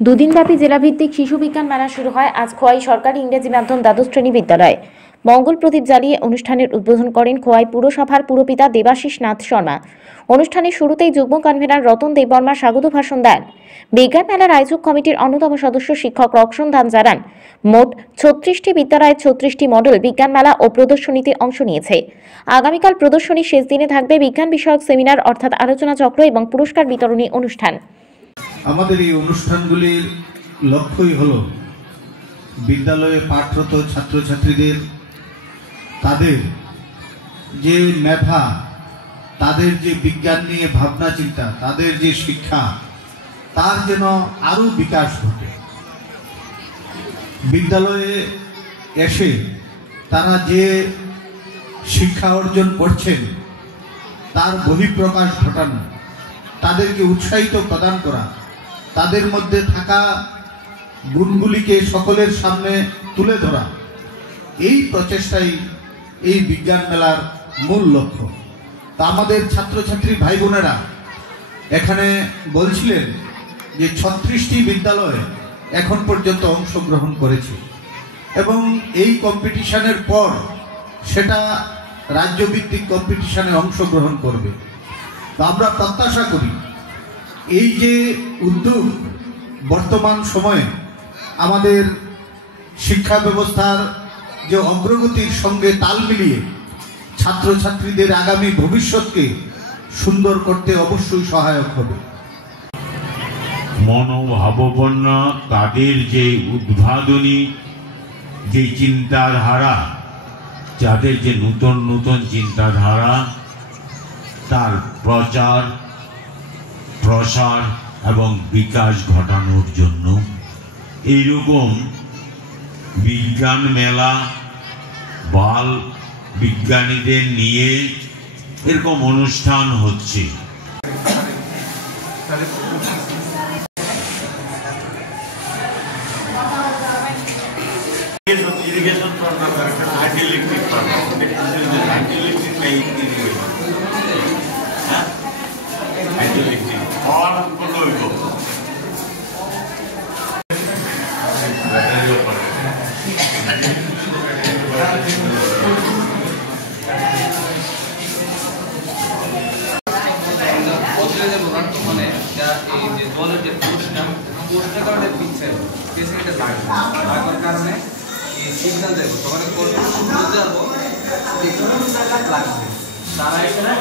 দুদিনব্যাপী জেলাভিত্তিক শিশু বিজ্ঞান মেলা শুরু হয় আজ খোয়াই সরকারি ইংরেজি মাধ্যম দ্বাদশ শ্রেণী বিদ্যালয়ে। মঙ্গল প্রদীপ জ্বালিয়ে অনুষ্ঠানের উদ্বোধন করেন খোয়াই পুরসভার পুরপিতা দেবাশিস নাথ শর্মা। অনুষ্ঠানের শুরুতেই যুগ্ম কনভেনার রতন দেববর্মা স্বাগত ভাষণ দেন। বিজ্ঞান মেলার আয়োজক কমিটির অন্যতম সদস্য শিক্ষক রক্ষণ ধান জানান, মোট 36টি বিদ্যালয়ের 36টি মডেল বিজ্ঞান মেলা ও প্রদর্শনীতে অংশ নিয়েছে। আগামীকাল প্রদর্শনীর শেষ দিনে থাকবে বিজ্ঞান বিষয়ক সেমিনার অর্থাৎ আলোচনা চক্র এবং পুরস্কার বিতরণী অনুষ্ঠান। আমাদের এই অনুষ্ঠানগুলির লক্ষ্যই হলো বিদ্যালয়ে পাঠরত ছাত্রছাত্রীদের তাদের যে মেধা, তাদের যে বিজ্ঞান নিয়ে ভাবনা চিন্তা, তাদের যে শিক্ষা, তার যেন আরো বিকাশ ঘটে। বিদ্যালয়ে এসে তারা যে শিক্ষা অর্জন করছেন তার বহিঃপ্রকাশ ঘটানো, তাদেরকে উৎসাহিত প্রদান করা, তাদের মধ্যে থাকা গুণগুলিকে সকলের সামনে তুলে ধরা, এই প্রচেষ্টাই এই বিজ্ঞান মেলার মূল লক্ষ্য। তা আমাদের ছাত্রছাত্রী ভাই বোনেরা এখানে বলছিলেন যে 36টি বিদ্যালয় এখন পর্যন্ত অংশগ্রহণ করেছে এবং এই কম্পিটিশনের পর সেটা রাজ্যভিত্তিক কম্পিটিশনে অংশগ্রহণ করবে। তা আমরা প্রত্যাশা করি এই যে উদ্যোগ বর্তমান সময়ে আমাদের শিক্ষা ব্যবস্থার যে অগ্রগতির সঙ্গে তাল মিলিয়ে ছাত্রছাত্রীদের আগামী ভবিষ্যৎকে সুন্দর করতে অবশ্যই সহায়ক হবে। মনোভাবাপন্ন তাদের যে উদ্ভাবনী যে চিন্তাধারা, যাদের যে নূতন নূতন চিন্তাধারা, তার প্রচার প্রসার এবং বিকাশ ঘটানোর জন্য এইরকম বিজ্ঞান মেলা, বাল বিজ্ঞানীদের নিয়ে এরকম অনুষ্ঠান হচ্ছে। ইরিগেশন দরকার, একটা হাইড্রো ইলেকট্রিক হাইড্রো ইলেকট্রিক নেই, হাইড্রো ইলেকট্রিক আর কোনো মানে এই যে দলের যে পোস্টের কারণে পিছিয়ে পেছনে লাগার কারণে এই সিগন্যাল দেবো তোমাকে করতে যাবো লাগবে তারা এখানে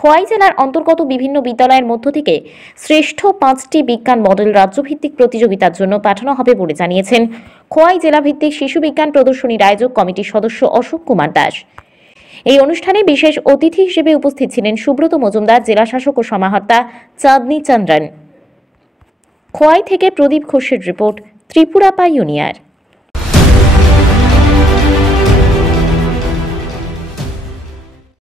খোয়াই জেলার অন্তর্গত বিভিন্ন বিদ্যালয়ের মধ্য থেকে শ্রেষ্ঠ 5টি বিজ্ঞান মডেল রাজ্যভিত্তিক প্রতিযোগিতার জন্য পাঠানো হবে বলে জানিয়েছেন খোয়াই জেলাভিত্তিক শিশু বিজ্ঞান প্রদর্শনীর আয়োজক কমিটির সদস্য অশোক কুমার দাস। এই অনুষ্ঠানে বিশেষ অতিথি হিসেবে উপস্থিত ছিলেন সুব্রত মজুমদার, জেলা শাসক ও সমাহর্তা চাঁদনী চন্দ্রন। খোয়াই থেকে প্রদীপ ঘোষের রিপোর্ট, ত্রিপুরা পাইওনিয়ার।